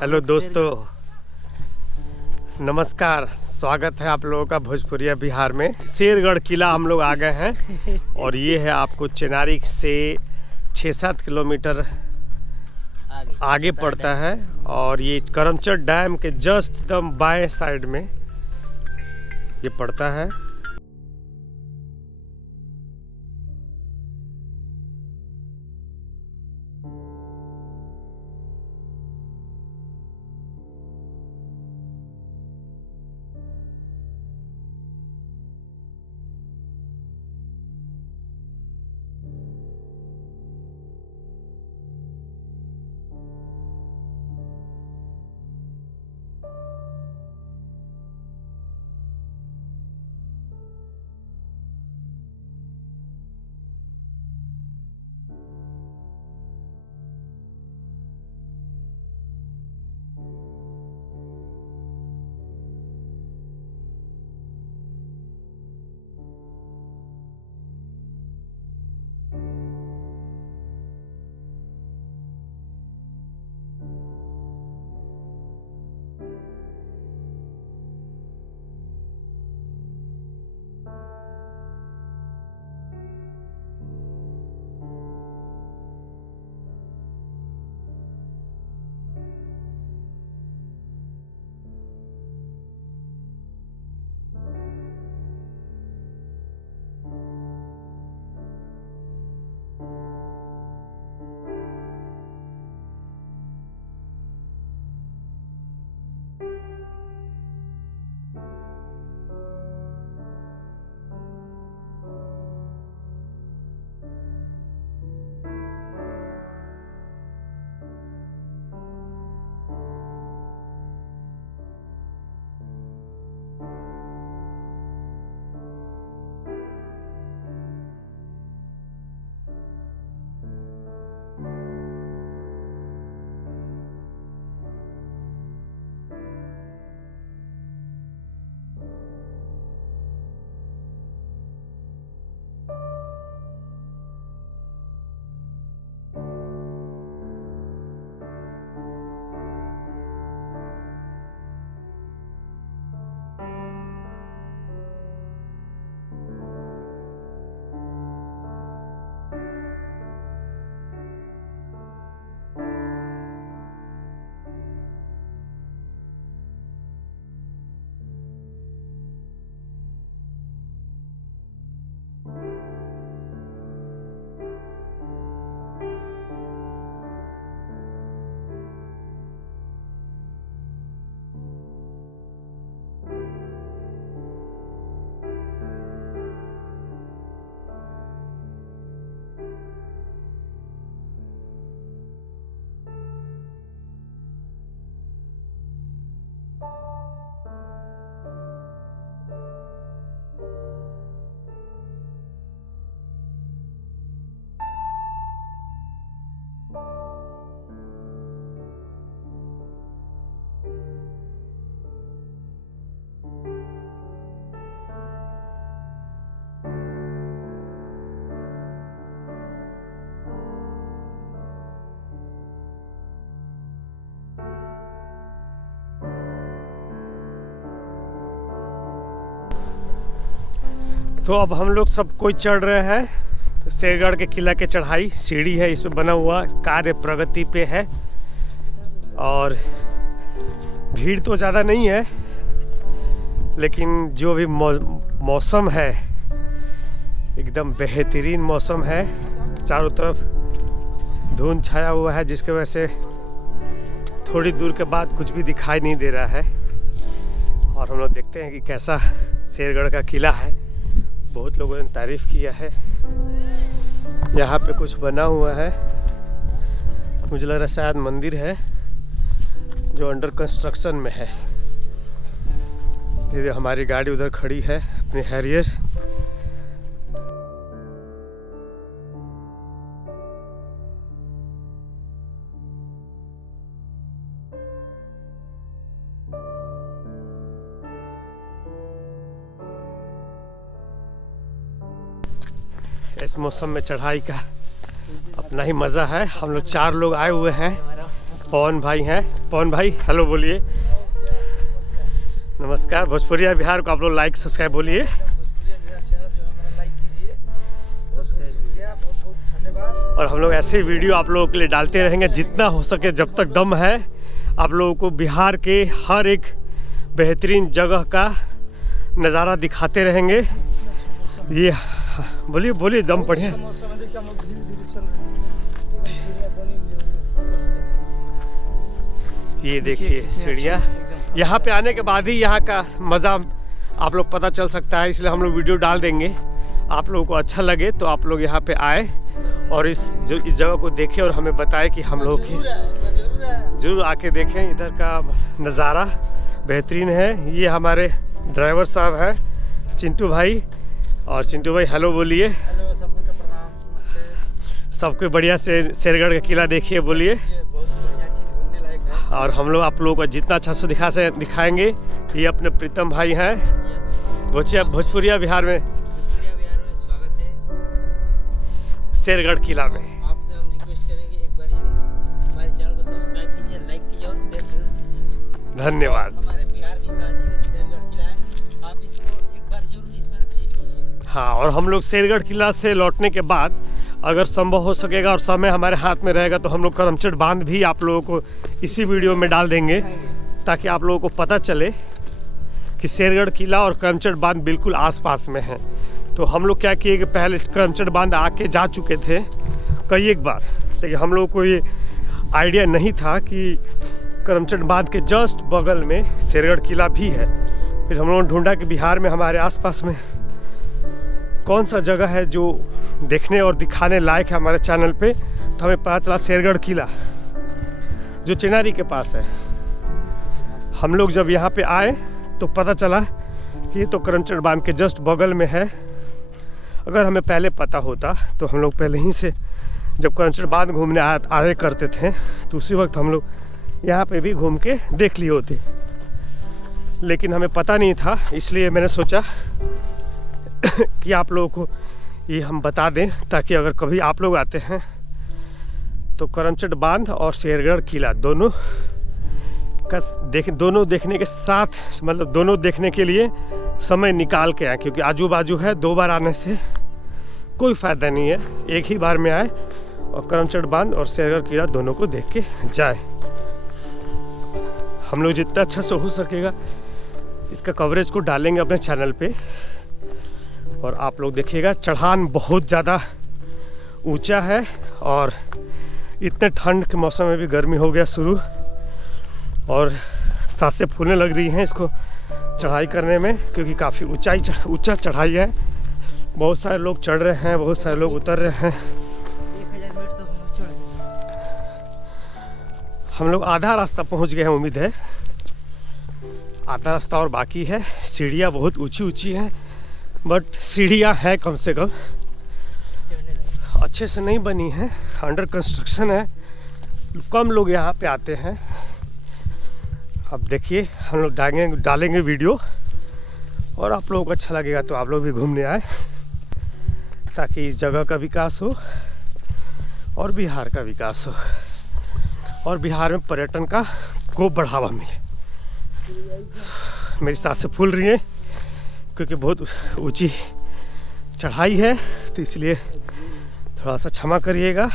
Hello दोस्तों, नमस्कार। स्वागत है आप लोगों का भोजपुरिया बिहार में। शेरगढ़ किला हम लोग आ गए हैं और ये है आपको चेनारी से 6-7 किलोमीटर आगे पड़ता है और ये करमचट डैम के जस्ट एकदम बाएं साइड में ये पड़ता है। तो अब हम लोग सब कोई चढ़ रहे हैं शेरगढ़ के किला के चढ़ाई। सीढ़ी है, इसमें बना हुआ कार्य प्रगति पे है और भीड़ तो ज़्यादा नहीं है, लेकिन जो भी मौसम है एकदम बेहतरीन मौसम है। चारों तरफ धुंध छाया हुआ है जिसकी वजह से थोड़ी दूर के बाद कुछ भी दिखाई नहीं दे रहा है। और हम लोग देखते हैं कि कैसा शेरगढ़ का किला है। बहुत लोगों ने तारीफ़ किया है। यहाँ पे कुछ बना हुआ है, मुझे लग रहा है शायद मंदिर है जो अंडर कंस्ट्रक्शन में है। ये हमारी गाड़ी उधर खड़ी है, अपनी हैरियर। इस मौसम में चढ़ाई का अपना ही मज़ा है। हम लोग 4 लोग आए हुए हैं पवन भाई हैं। पवन भाई हेलो बोलिए। नमस्कार। भोजपुरिया बिहार को आप लोग लाइक सब्सक्राइब बोलिए। भोजपुरिया बिहार चैनल जो है हमारा लाइक कीजिए। बहुत बहुत शुक्रिया, बहुत बहुत धन्यवाद। और हम लोग ऐसे ही वीडियो आप लोगों के लिए डालते रहेंगे जितना हो सके, जब तक दम है आप लोगों को बिहार के हर एक बेहतरीन जगह का नज़ारा दिखाते रहेंगे। ये बोलिए बोलिए, दम बढ़िया। मौसम है, देखिए हम लोग धीरे धीरे चल रहे हैं। सीढ़ियाँ बनी हुई है, बस देखिए। ये देखिए सीढ़ियाँ। यहाँ पे आने के बाद ही यहाँ का मज़ा आप लोग पता चल सकता है, इसलिए हम लोग वीडियो डाल देंगे। आप लोगों को अच्छा लगे तो आप लोग यहाँ पे आए और इस जगह को देखें और हमें बताएं कि हम लोग जरूर आके देखें। इधर का नज़ारा बेहतरीन है। ये हमारे ड्राइवर साहब हैं चिंटू भाई। और चिंटू भाई हेलो बोलिए। हेलो, सबको का प्रणाम, नमस्ते। सबको बढ़िया से शेरगढ़ का किला देखिए बोलिए। ये बहुत बढ़िया चीज़, घूमने लायक है। और हम लोग आप लोगों को जितना अच्छा से दिखाएंगे। ये अपने प्रीतम भाई हैं भोजपुरिया बिहार में स्वागत है शेरगढ़ किला में। आपसे हम रिक्वेस्ट करेंगे एक बार जरूर हमारे चैनल को सब्सक्राइब कीजिए, लाइक कीजिए और शेयर जरूर कीजिए। धन्यवाद। हमारे बिहार की शान शेरगढ़ किला है, आप इसको एक बार जरूर इस पर विजिट कीजिए। हाँ, और हम लोग शेरगढ़ किला से लौटने के बाद अगर संभव हो सकेगा और समय हमारे हाथ में रहेगा तो हम लोग करमचट बांध भी आप लोगों को इसी वीडियो में डाल देंगे, ताकि आप लोगों को पता चले कि शेरगढ़ किला और करमचट बांध बिल्कुल आसपास में है। तो हम लोग क्या किए कि पहले करमचट बांध आके जा चुके थे कई एक बार, लेकिन हम लोगों को ये आइडिया नहीं था कि करमचट बांध के जस्ट बगल में शेरगढ़ किला भी है। फिर हम लोगों ने ढूंढा कि बिहार में हमारे आसपास में कौन सा जगह है जो देखने और दिखाने लायक है हमारे चैनल पे। तो हमें पता चला शेरगढ़ किला जो चिनारी के पास है। हम लोग जब यहाँ पे आए तो पता चला कि ये तो करमचट बांध के जस्ट बगल में है। अगर हमें पहले पता होता तो हम लोग पहले ही से जब करमचट बांध घूमने आए करते थे तो उसी वक्त हम लोग यहाँ पे भी घूम के देख लिए होते, लेकिन हमें पता नहीं था। इसलिए मैंने सोचा कि आप लोगों को ये हम बता दें, ताकि अगर कभी आप लोग आते हैं तो करमचट बांध और शेरगढ़ किला दोनों देखने के साथ, मतलब दोनों देखने के लिए समय निकाल के आए, क्योंकि आजू बाजू है। 2 बार आने से कोई फ़ायदा नहीं है, एक ही बार में आए और करमचट बांध और शेरगढ़ किला दोनों को देख के जाए। हम लोग जितना अच्छा से हो सकेगा इसका कवरेज को डालेंगे अपने चैनल पे और आप लोग देखिएगा। चढ़ान बहुत ज़्यादा ऊंचा है और इतने ठंड के मौसम में भी गर्मी हो गया शुरू और सांसें फूलने लग रही हैं इसको चढ़ाई करने में, क्योंकि काफ़ी ऊंचा चढ़ाई है। बहुत सारे लोग चढ़ रहे हैं, बहुत सारे लोग उतर रहे हैं। 1000 मीटर तो हम लोग चढ़ गए। हम लोग आधा रास्ता पहुंच गए हैं, उम्मीद है आधा रास्ता और बाकी है। सीढ़ियाँ बहुत ऊंची हैं, बट सीढ़ियाँ हैं कम से कम, अच्छे से नहीं बनी हैं, अंडर कंस्ट्रक्शन है। कम लोग यहाँ पे आते हैं। अब देखिए हम लोग डालेंगे वीडियो और आप लोगों को अच्छा लगेगा तो आप लोग भी घूमने आए, ताकि इस जगह का विकास हो और बिहार का विकास हो और बिहार में पर्यटन का को बढ़ावा मिले। मेरी सांसें फूल रही हैं क्योंकि बहुत ऊंची चढ़ाई है, तो इसलिए थोड़ा सा क्षमा करिएगा।